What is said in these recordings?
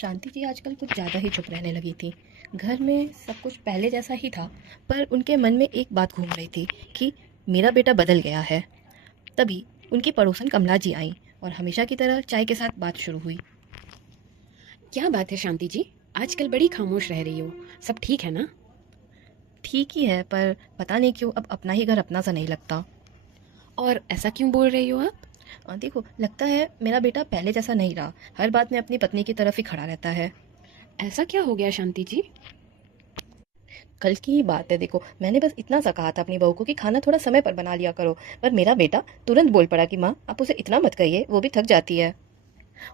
शांति जी आजकल कुछ ज़्यादा ही चुप रहने लगी थी। घर में सब कुछ पहले जैसा ही था, पर उनके मन में एक बात घूम रही थी कि मेरा बेटा बदल गया है। तभी उनकी पड़ोसन कमला जी आईं और हमेशा की तरह चाय के साथ बात शुरू हुई। क्या बात है शांति जी? आजकल बड़ी खामोश रह रही हो। सब ठीक है ना? ठीक ही है, पर पता नहीं क्यों अब अपना ही घर अपना सा नहीं लगता। और ऐसा क्यों बोल रही हो आप? देखो, लगता है मेरा बेटा पहले जैसा नहीं रहा। हर बात में अपनी पत्नी की तरफ ही खड़ा रहता है। ऐसा क्या हो गया शांति जी? कल की ही बात है, देखो मैंने बस इतना सा कहा था अपनी बहू को कि खाना थोड़ा समय पर बना लिया करो, पर मेरा बेटा तुरंत बोल पड़ा कि माँ आप उसे इतना मत कहिए, वो भी थक जाती है।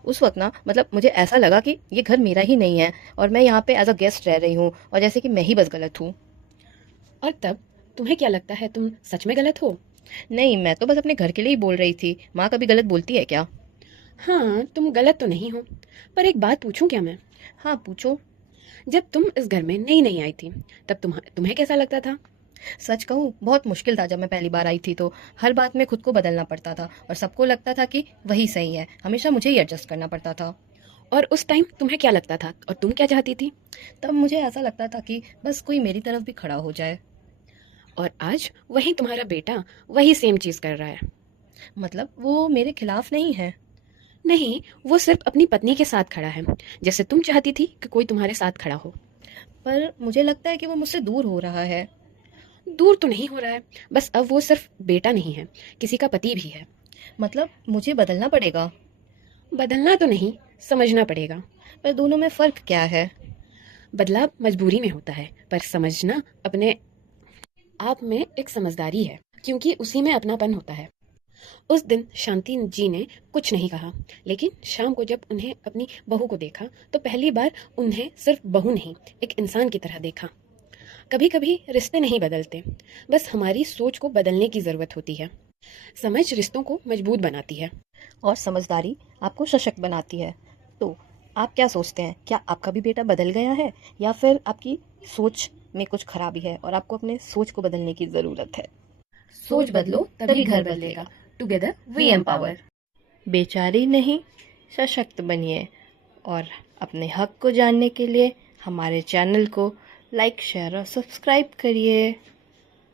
उस वक्त ना मतलब मुझे ऐसा लगा कि ये घर मेरा ही नहीं है और मैं यहाँ पे एज अ गेस्ट रह रही हूँ और जैसे कि मैं ही बस गलत हूँ। और तब तुम्हें क्या लगता है तुम सच में गलत हो? नहीं, मैं तो बस अपने घर के लिए ही बोल रही थी। माँ कभी गलत बोलती है क्या? हाँ, तुम गलत तो नहीं हो। पर एक बात पूछूं क्या मैं? हाँ पूछो। जब तुम इस घर में नई नई आई थी, तब तुम्हें कैसा लगता था? सच कहूँ बहुत मुश्किल था। जब मैं पहली बार आई थी तो हर बात में खुद को बदलना पड़ता था और सबको लगता था कि वही सही है। हमेशा मुझे ही एडजस्ट करना पड़ता था। और उस टाइम तुम्हें क्या लगता था और तुम क्या चाहती थी? तब मुझे ऐसा लगता था कि बस कोई मेरी तरफ भी खड़ा हो जाए। और आज वही तुम्हारा बेटा वही सेम चीज कर रहा है। मतलब वो मेरे खिलाफ नहीं है। नहीं, वो सिर्फ अपनी पत्नी के साथ खड़ा है, जैसे तुम चाहती थी कि कोई तुम्हारे साथ खड़ा हो। पर मुझे लगता है कि वो मुझसे दूर हो रहा है। दूर तो नहीं हो रहा है, बस अब वो सिर्फ बेटा नहीं है, किसी का पति भी है। मतलब मुझे बदलना पड़ेगा। बदलना तो नहीं, समझना पड़ेगा। पर दोनों में फ़र्क क्या है? बदलाव मजबूरी में होता है, पर समझना अपने आप में एक समझदारी है, क्योंकि उसी में अपनापन होता है। उस दिन शांति जी ने कुछ नहीं कहा, लेकिन शाम को जब उन्हें अपनी बहू को देखा, तो पहली बार उन्हें सिर्फ बहू नहीं, एक इंसान की तरह देखा। कभी कभी रिश्ते नहीं बदलते, बस हमारी सोच को बदलने की जरूरत होती है। समझ रिश्तों को मजबूत बनाती है। और समझदारी आपको सशक्त बनाती है। तो आप क्या सोचते हैं, क्या आपका भी बेटा बदल गया है या फिर आपकी सोच में कुछ खराबी है और आपको अपने सोच को बदलने की ज़रूरत है? सोच बदलो तभी घर बदलेगा। Together we empower. बेचारी नहीं, सशक्त बनिए। और अपने हक को जानने के लिए हमारे चैनल को लाइक, शेयर और सब्सक्राइब करिए।